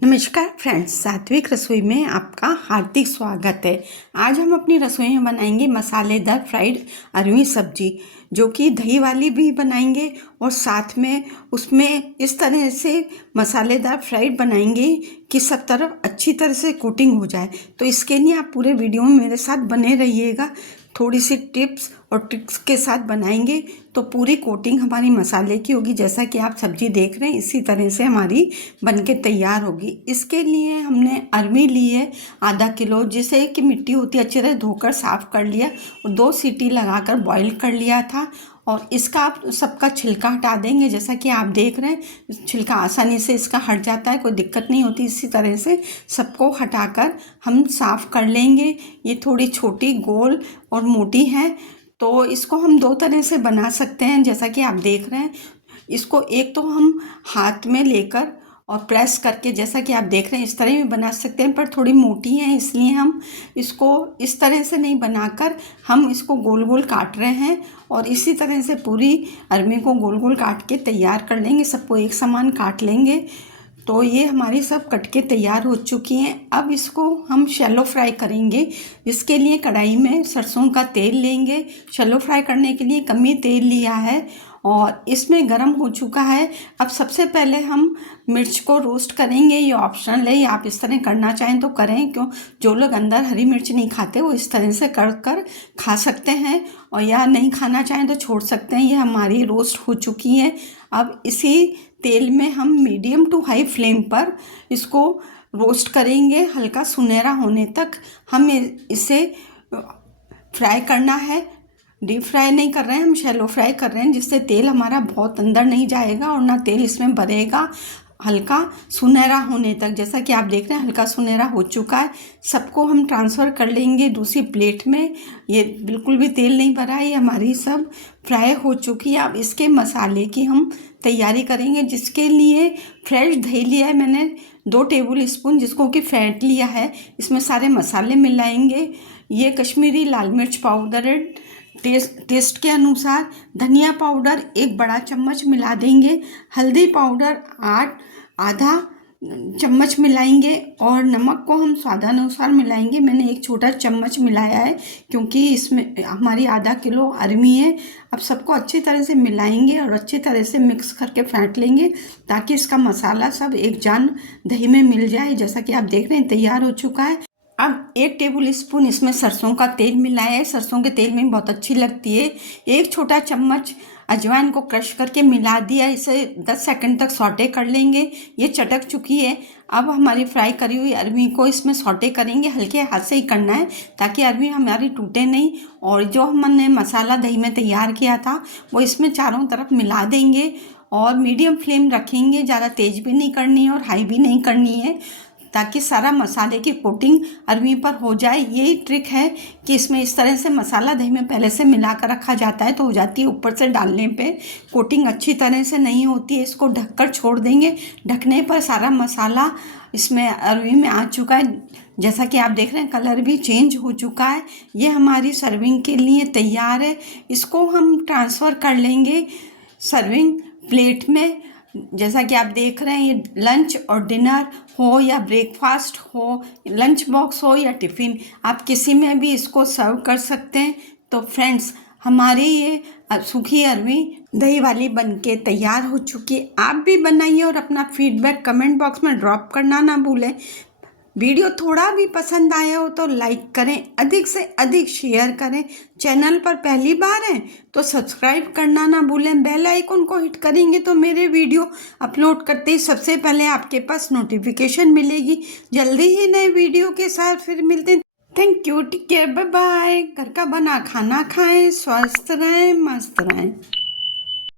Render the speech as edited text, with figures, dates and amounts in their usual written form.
नमस्कार फ्रेंड्स, सात्विक रसोई में आपका हार्दिक स्वागत है। आज हम अपनी रसोई में बनाएंगे मसालेदार फ्राइड अरवी सब्जी, जो कि दही वाली भी बनाएंगे और साथ में उसमें इस तरह से मसालेदार फ्राइड बनाएंगे कि सब तरफ अच्छी तरह से कोटिंग हो जाए। तो इसके लिए आप पूरे वीडियो में मेरे साथ बने रहिएगा। थोड़ी सी टिप्स और ट्रिक्स के साथ बनाएंगे तो पूरी कोटिंग हमारी मसाले की होगी। जैसा कि आप सब्जी देख रहे हैं, इसी तरह से हमारी बनके तैयार होगी। इसके लिए हमने अरवी ली है आधा किलो, जिसे कि मिट्टी होती है अच्छी तरह धोकर साफ़ कर लिया और 2 सीटी लगाकर बॉईल कर लिया था। और इसका आप सबका छिलका हटा देंगे। जैसा कि आप देख रहे हैं, छिलका आसानी से इसका हट जाता है, कोई दिक्कत नहीं होती। इसी तरह से सबको हटाकर हम साफ़ कर लेंगे। ये थोड़ी छोटी, गोल और मोटी है, तो इसको हम 2 तरह से बना सकते हैं। जैसा कि आप देख रहे हैं, इसको एक तो हम हाथ में लेकर और प्रेस करके, जैसा कि आप देख रहे हैं, इस तरह भी बना सकते हैं, पर थोड़ी मोटी है इसलिए हम इसको इस तरह से नहीं बनाकर हम इसको गोल गोल काट रहे हैं। और इसी तरह से पूरी अरवी को गोल गोल काट के तैयार कर लेंगे। सबको एक समान काट लेंगे। तो ये हमारी सब कट के तैयार हो चुकी हैं। अब इसको हम शैलो फ्राई करेंगे। इसके लिए कढ़ाई में सरसों का तेल लेंगे। शैलो फ्राई करने के लिए कम ही तेल लिया है और इसमें गरम हो चुका है। अब सबसे पहले हम मिर्च को रोस्ट करेंगे। ये ऑप्शनल है, आप इस तरह करना चाहें तो करें। क्यों, जो लोग अंदर हरी मिर्च नहीं खाते वो इस तरह से कर खा सकते हैं, और या नहीं खाना चाहें तो छोड़ सकते हैं। ये हमारी रोस्ट हो चुकी है। अब इसी तेल में हम मीडियम टू हाई फ्लेम पर इसको रोस्ट करेंगे, हल्का सुनहरा होने तक हमें इसे फ्राई करना है। डीप फ्राई नहीं कर रहे हैं, हम शैलो फ्राई कर रहे हैं, जिससे तेल हमारा बहुत अंदर नहीं जाएगा और ना तेल इसमें भरेगा। हल्का सुनहरा होने तक, जैसा कि आप देख रहे हैं, हल्का सुनहरा हो चुका है। सबको हम ट्रांसफ़र कर लेंगे दूसरी प्लेट में। ये बिल्कुल भी तेल नहीं भरा है, ये हमारी सब फ्राई हो चुकी है। अब इसके मसाले की हम तैयारी करेंगे, जिसके लिए फ्रेश दही लिया है मैंने 2 टेबल स्पून, जिसको कि फैट लिया है। इसमें सारे मसाले मिलाएंगे। ये कश्मीरी लाल मिर्च पाउडर है, टेस्ट के अनुसार। धनिया पाउडर 1 बड़ा चम्मच मिला देंगे। हल्दी पाउडर आधा चम्मच मिलाएंगे और नमक को हम स्वादानुसार मिलाएंगे। मैंने 1 छोटा चम्मच मिलाया है, क्योंकि इसमें हमारी आधा किलो अरवी है। अब सबको अच्छी तरह से मिलाएंगे और अच्छी तरह से मिक्स करके फेंट लेंगे, ताकि इसका मसाला सब एक जान दही में मिल जाए। जैसा कि आप देख रहे हैं, तैयार हो चुका है। अब 1 टेबल स्पून इसमें सरसों का तेल मिलाया है। सरसों के तेल में बहुत अच्छी लगती है। 1 छोटा चम्मच अजवाइन को क्रश करके मिला दिया। इसे 10 सेकंड तक सौटे कर लेंगे। ये चटक चुकी है। अब हमारी फ्राई करी हुई अरवी को इसमें सौटे करेंगे। हल्के हाथ से ही करना है, ताकि अरवी हमारी टूटे नहीं। और जो हमने मसाला दही में तैयार किया था, वो इसमें चारों तरफ मिला देंगे और मीडियम फ्लेम रखेंगे। ज़्यादा तेज़ भी नहीं करनी है और हाई भी नहीं करनी है, ताकि सारा मसाले की कोटिंग अरवी पर हो जाए। यही ट्रिक है कि इसमें इस तरह से मसाला दही में पहले से मिला कर रखा जाता है, तो हो जाती है। ऊपर से डालने पे कोटिंग अच्छी तरह से नहीं होती है। इसको ढककर छोड़ देंगे। ढकने पर सारा मसाला इसमें अरवी में आ चुका है। जैसा कि आप देख रहे हैं, कलर भी चेंज हो चुका है। ये हमारी सर्विंग के लिए तैयार है। इसको हम ट्रांसफ़र कर लेंगे सर्विंग प्लेट में। जैसा कि आप देख रहे हैं, ये लंच और डिनर हो या ब्रेकफास्ट हो, लंच बॉक्स हो या टिफ़िन, आप किसी में भी इसको सर्व कर सकते हैं। तो फ्रेंड्स, हमारी ये सूखी अरवी दही वाली बनके तैयार हो चुकी है। आप भी बनाइए और अपना फीडबैक कमेंट बॉक्स में ड्रॉप करना ना भूलें। वीडियो थोड़ा भी पसंद आया हो तो लाइक करें, अधिक से अधिक शेयर करें। चैनल पर पहली बार हैं तो सब्सक्राइब करना ना भूलें। बेल आइकन को हिट करेंगे तो मेरे वीडियो अपलोड करते ही सबसे पहले आपके पास नोटिफिकेशन मिलेगी। जल्दी ही नए वीडियो के साथ फिर मिलते हैं। Thank you, take care, bye bye. घर का बना खाना खाएं, स्वस्थ रहें, मस्त रहें।